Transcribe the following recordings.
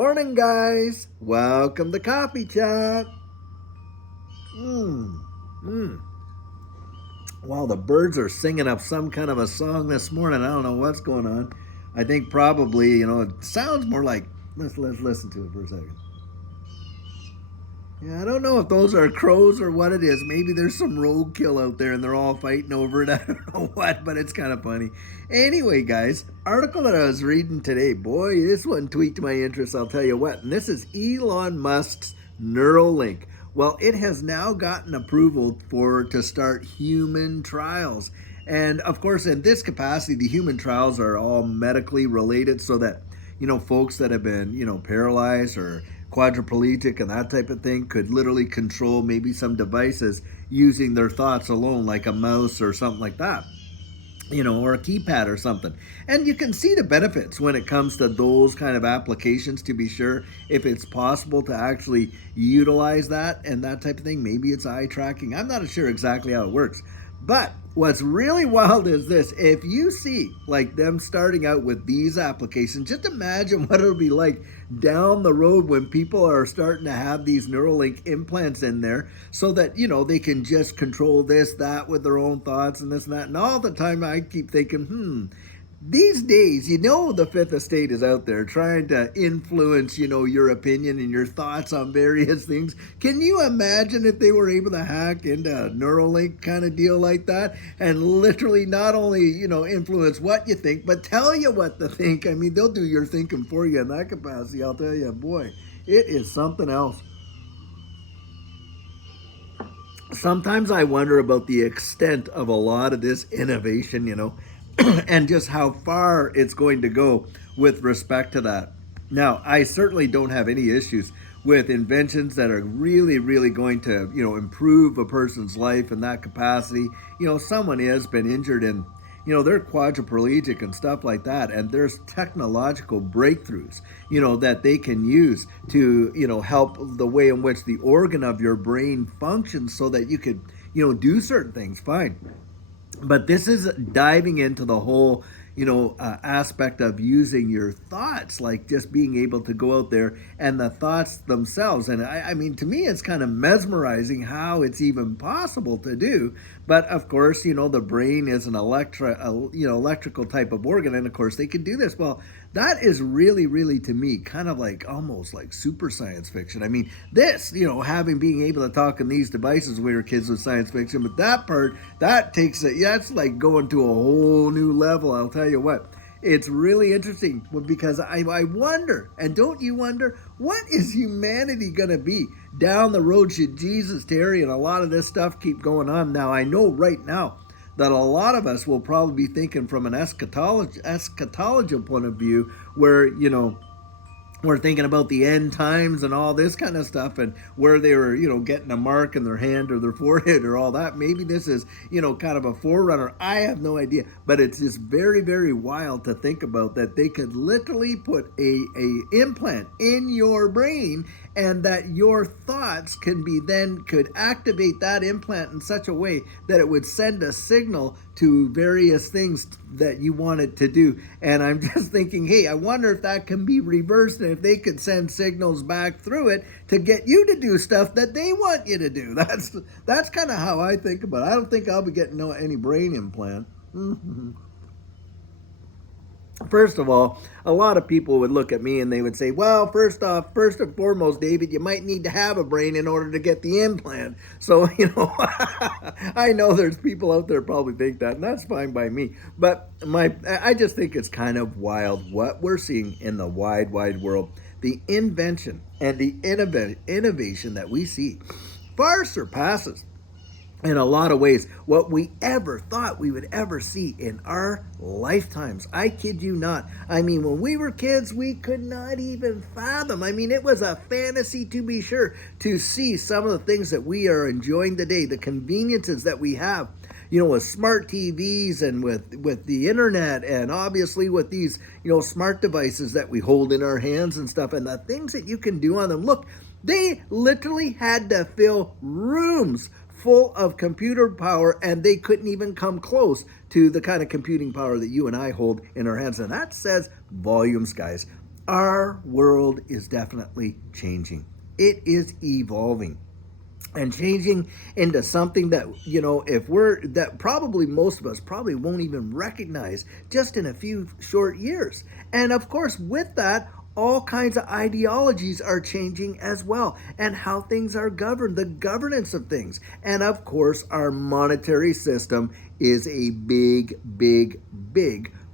Morning, guys. Welcome to Coffee Chat. Mmm. Mmm. Well, the birds are singing up some kind of a song this morning. I don't know what's going on. I think probably, it sounds more like. Let's listen to it for a second. Yeah, I don't know if those are crows or what it is. Maybe there's some roadkill out there and they're all fighting over it. I don't know what, but it's kind of funny. Anyway, guys, article that I was reading today, boy, this one tweaked my interest, I'll tell you what. And this is Elon Musk's Neuralink. Well, it has now gotten approval to start human trials. And of course, in this capacity, the human trials are all medically related so that folks that have been, paralyzed or quadriplegic and that type of thing could literally control maybe some devices using their thoughts alone, like a mouse or something like that, or a keypad or something. And you can see the benefits when it comes to those kind of applications, to be sure, if it's possible to actually utilize that and that type of thing. Maybe it's eye tracking. I'm not sure exactly how it works. But what's really wild is this. If you see like them starting out with these applications, just imagine what it'll be like down the road when people are starting to have these Neuralink implants in there so that, they can just control this, that with their own thoughts and this and that. And all the time I keep thinking, these days, the fifth estate is out there trying to influence, your opinion and your thoughts on various things. Can you imagine if they were able to hack into a Neuralink kind of deal like that and literally not only, influence what you think, but tell you what to think? I mean, they'll do your thinking for you in that capacity. I'll tell you, boy, it is something else. Sometimes I wonder about the extent of a lot of this innovation, and just how far it's going to go with respect to that. Now, I certainly don't have any issues with inventions that are really, really going to, improve a person's life in that capacity. Someone has been injured and, they're quadriplegic and stuff like that. And there's technological breakthroughs, that they can use to, help the way in which the organ of your brain functions so that you could, do certain things. Fine. But this is diving into the whole aspect of using your thoughts, like just being able to go out there and the thoughts themselves. And I mean, to me, it's kind of mesmerizing how it's even possible to do. But of course, the brain is an electrical type of organ, and of course they can do this. Well, that is really, really, to me, kind of like almost like super science fiction. I mean, this, being able to talk in these devices when we were kids was science fiction, but that part, that takes it, that's like going to a whole new level, I'll tell you what. It's really interesting because I wonder, and don't you wonder, what is humanity going to be down the road should Jesus tarry and a lot of this stuff keep going on? Now, I know right now that a lot of us will probably be thinking from an eschatological point of view where, we're thinking about the end times and all this kind of stuff and where they were, getting a mark in their hand or their forehead or all that. Maybe this is, kind of a forerunner. I have no idea. But it's just very, very wild to think about that they could literally put a implant in your brain and that your thoughts could activate that implant in such a way that it would send a signal to various things that you want it to do. And I'm just thinking, hey, I wonder if that can be reversed and if they could send signals back through it to get you to do stuff that they want you to do. That's kind of how I think about it. I don't think I'll be getting any brain implant. First of all, a lot of people would look at me and they would say, well, first and foremost, David, you might need to have a brain in order to get the implant. So, I know there's people out there probably think that, and that's fine by me. But I just think it's kind of wild what we're seeing in the wide, wide world. The invention and the innovation that we see far surpasses in a lot of ways what we ever thought we would ever see in our lifetimes. I kid you not. I mean, when we were kids, we could not even fathom. I mean, it was a fantasy, to be sure, to see some of the things that we are enjoying today, the conveniences that we have, with smart TVs and with the internet, and obviously with these, smart devices that we hold in our hands and stuff, and the things that you can do on them. Look, they literally had to fill rooms full of computer power, and they couldn't even come close to the kind of computing power that you and I hold in our hands. And that says volumes, guys. Our world is definitely changing. It is evolving and changing into something that, if that probably most of us probably won't even recognize just in a few short years. And of course, with that, all kinds of ideologies are changing as well, and how things are governed, the governance of things. And of course, our monetary system is a big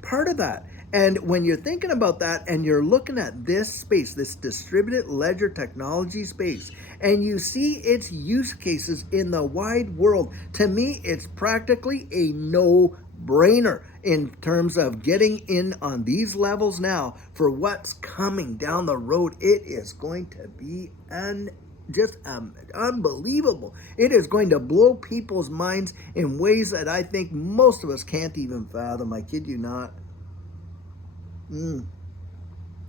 part of that. And when you're thinking about that and you're looking at this space, this distributed ledger technology space, and you see its use cases in the wide world, to me, it's practically a no-brainer in terms of getting in on these levels now for what's coming down the road. It is going to be just unbelievable. It is going to blow people's minds in ways that I think most of us can't even fathom. I kid you not.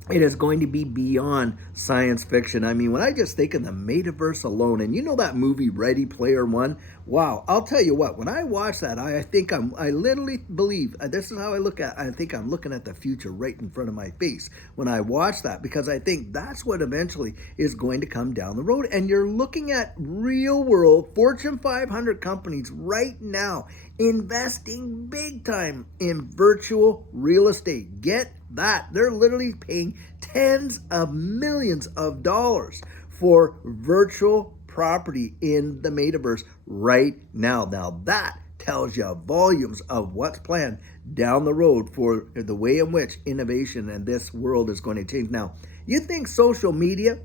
It is going to be beyond science fiction. I mean, when I just think of the metaverse alone, and that movie Ready Player One, wow, I'll tell you what, when I watch that, I literally believe, this is how I look at, I think I'm looking at the future right in front of my face when I watch that, because I think that's what eventually is going to come down the road. And you're looking at real world Fortune 500 companies right now investing big time in virtual real estate. Get that. They're literally paying tens of millions of dollars for virtual property in the metaverse right now. Now that tells you volumes of what's planned down the road for the way in which innovation and this world is going to change. Now, you think social media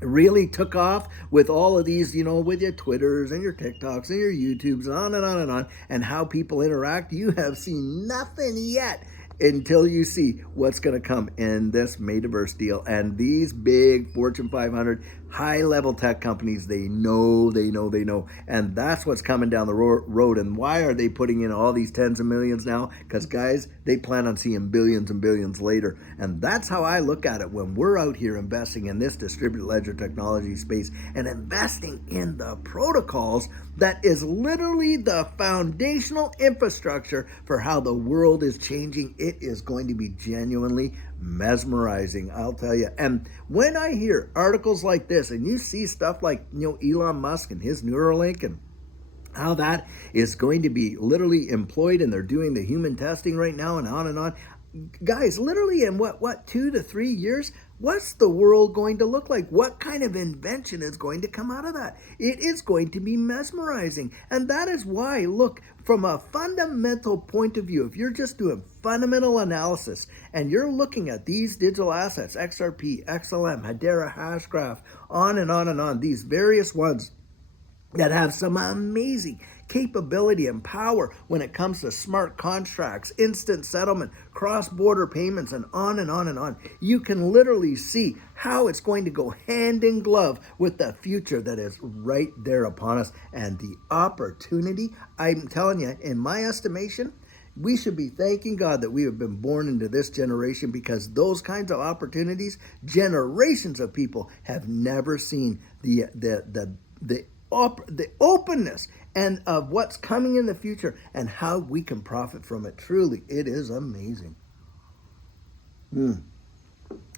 really took off with all of these, with your Twitters and your TikToks and your YouTubes and on and on and on, and how people interact? You have seen nothing yet until you see what's going to come in this metaverse deal. And these big Fortune 500 high-level tech companies, they know. And that's what's coming down the road. And why are they putting in all these tens of millions now? Because, guys, they plan on seeing billions and billions later. And that's how I look at it when we're out here investing in this distributed ledger technology space and investing in the protocols that is literally the foundational infrastructure for how the world is changing. It is going to be genuinely mesmerizing, I'll tell you. And when I hear articles like this, and you see stuff like, Elon Musk and his Neuralink, and how that is going to be literally employed, and they're doing the human testing right now, and on and on. Guys, literally in what 2 to 3 years, what's the world going to look like? What kind of invention is going to come out of that? It is going to be mesmerizing. And that is why, look, from a fundamental point of view, if you're just doing fundamental analysis and you're looking at these digital assets, XRP, XLM, Hedera, Hashgraph, on and on and on, these various ones that have some amazing capability and power when it comes to smart contracts, instant settlement, cross-border payments, and on and on and on. You can literally see how it's going to go hand in glove with the future that is right there upon us. And the opportunity, I'm telling you, in my estimation, we should be thanking God that we have been born into this generation, because those kinds of opportunities, generations of people have never seen the openness and of what's coming in the future and how we can profit from it. Truly, it is amazing. And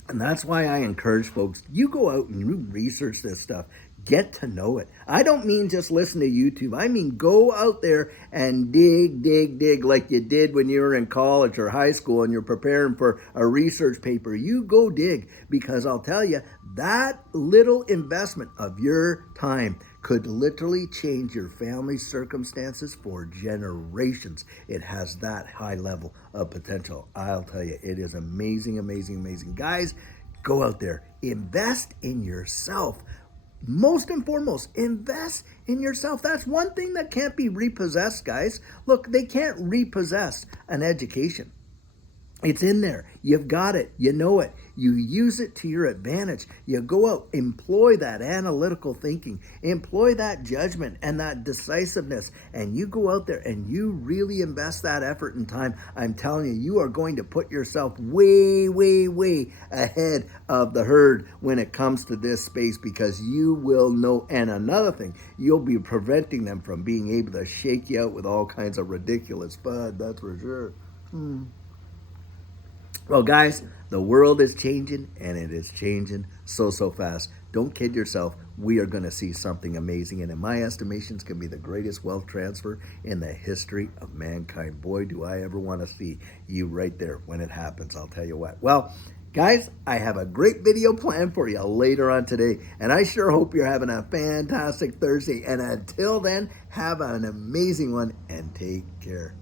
that's why I encourage folks, you go out and you research this stuff. Get to know it. I don't mean just listen to YouTube. I mean go out there and dig like you did when you were in college or high school and you're preparing for a research paper. You go dig, because I'll tell you, that little investment of your time could literally change your family's circumstances for generations. It has that high level of potential. I'll tell you, it is amazing. Guys, go out there, invest in yourself. Most and foremost, invest in yourself. That's one thing that can't be repossessed, guys. Look, they can't repossess an education. It's in there. You've got it. You know it. You use it to your advantage. You go out, employ that analytical thinking, employ that judgment and that decisiveness, and you go out there and you really invest that effort and time. I'm telling you, you are going to put yourself way ahead of the herd when it comes to this space, because you will know. And another thing, you'll be preventing them from being able to shake you out with all kinds of ridiculous FUD. That's for sure. Well, guys, the world is changing and it is changing so fast. Don't kid yourself. We are going to see something amazing, and in my estimations, can be the greatest wealth transfer in the history of mankind. Boy, do I ever want to see you right there when it happens. I'll tell you what. Well, guys, I have a great video planned for you later on today, and I sure hope you're having a fantastic Thursday. And until then, have an amazing one and take care.